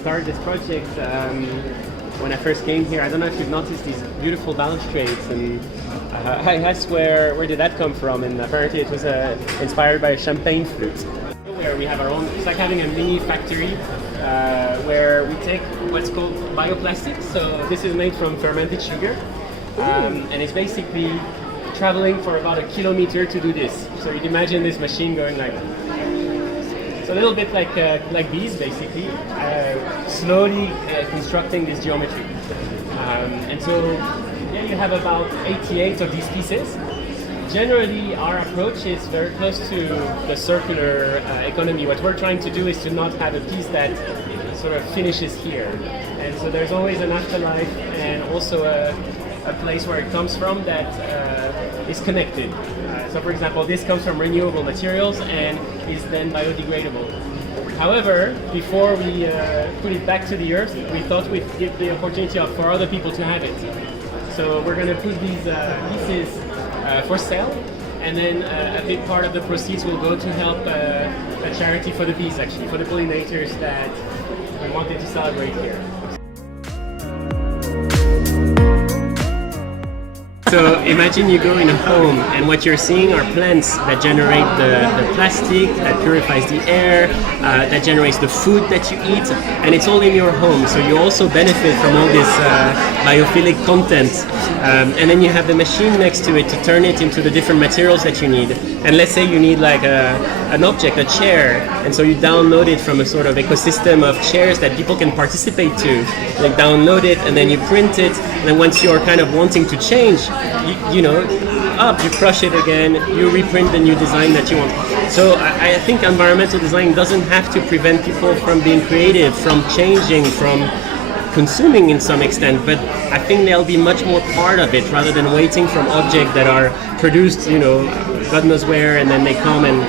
started this project, when I first came here, I don't know if you've noticed these beautiful balustrades, and I swear, where did that come from? And apparently it was inspired by a champagne flute. Where we have our own, it's like having a mini factory where we take what's called bioplastics. So this is made from fermented sugar, and it's basically traveling for about 1 kilometer to do this. So you'd imagine this machine going like, it's a little bit like bees basically, slowly constructing this geometry. And so yeah, you have about 88 of these pieces. Generally, our approach is very close to the circular economy. What we're trying to do is to not have a piece that sort of finishes here. And so there's always an afterlife and also a place where it comes from that is connected. So for example, this comes from renewable materials and is then biodegradable. However, before we put it back to the earth, we thought we'd give the opportunity for other people to have it. So we're going to put these pieces for sale, and then a big part of the proceeds will go to help a charity for the bees, actually, for the pollinators that we wanted to celebrate here. So imagine you go in a home and what you're seeing are plants that generate the plastic, that purifies the air, that generates the food that you eat, and it's all in your home. So you also benefit from all this biophilic content. And then you have the machine next to it to turn it into the different materials that you need. And let's say you need like an object, a chair, and so you download it from a sort of ecosystem of chairs that people can participate to. Like download it and then you print it, and then once you're kind of wanting to change, you crush it again, you reprint the new design that you want. So I think environmental design doesn't have to prevent people from being creative, from changing, from consuming in some extent, but I think they'll be much more part of it rather than waiting from objects that are produced, God knows where, and then they come and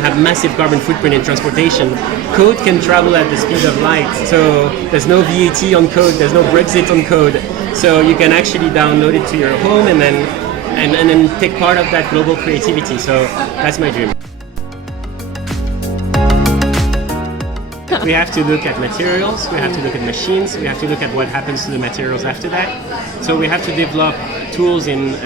have massive carbon footprint in transportation. Code can travel at the speed of light, so there's no VAT on code, there's no Brexit on code, so you can actually download it to your home and then take part of that global creativity. So that's my dream. We have to look at materials, we have to look at machines, we have to look at what happens to the materials after that. So we have to develop tools in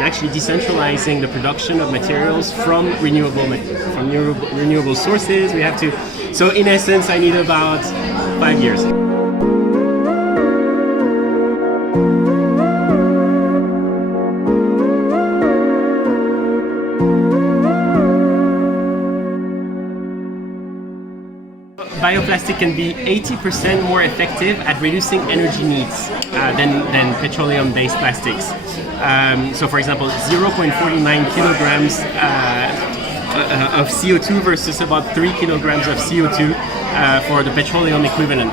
actually decentralizing the production of materials from renewable sources. We have to. So in essence, I need about 5 years. Bioplastic can be 80% more effective at reducing energy needs than petroleum-based plastics. So for example, 0.49 kilograms of CO2 versus about 3 kilograms of CO2 for the petroleum equivalent.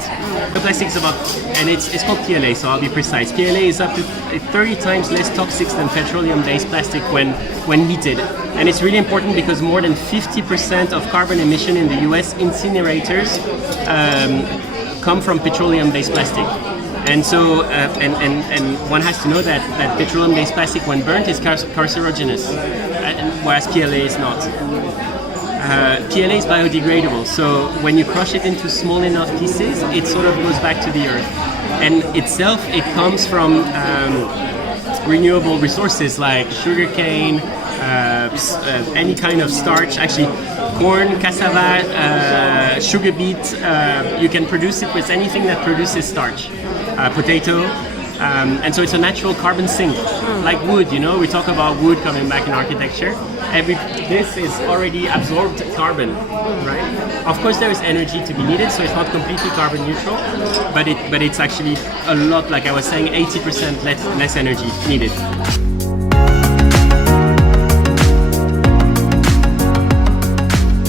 Bioplastic is about, and it's called PLA, so I'll be precise. PLA is up to 30 times less toxic than petroleum-based plastic when heated. And it's really important because more than 50% of carbon emission in the US incinerators come from petroleum-based plastic. And so, and one has to know that petroleum-based plastic, when burnt, is carcinogenous, whereas PLA is not. PLA is biodegradable, so when you crush it into small enough pieces, it sort of goes back to the earth. And itself, it comes from renewable resources like sugarcane, any kind of starch, actually corn, cassava, sugar beet, you can produce it with anything that produces starch, potato, and so it's a natural carbon sink, like wood, we talk about wood coming back in architecture. This is already absorbed carbon, right? Of course there is energy to be needed, so it's not completely carbon neutral, but it's actually a lot, like I was saying, 80% less energy needed.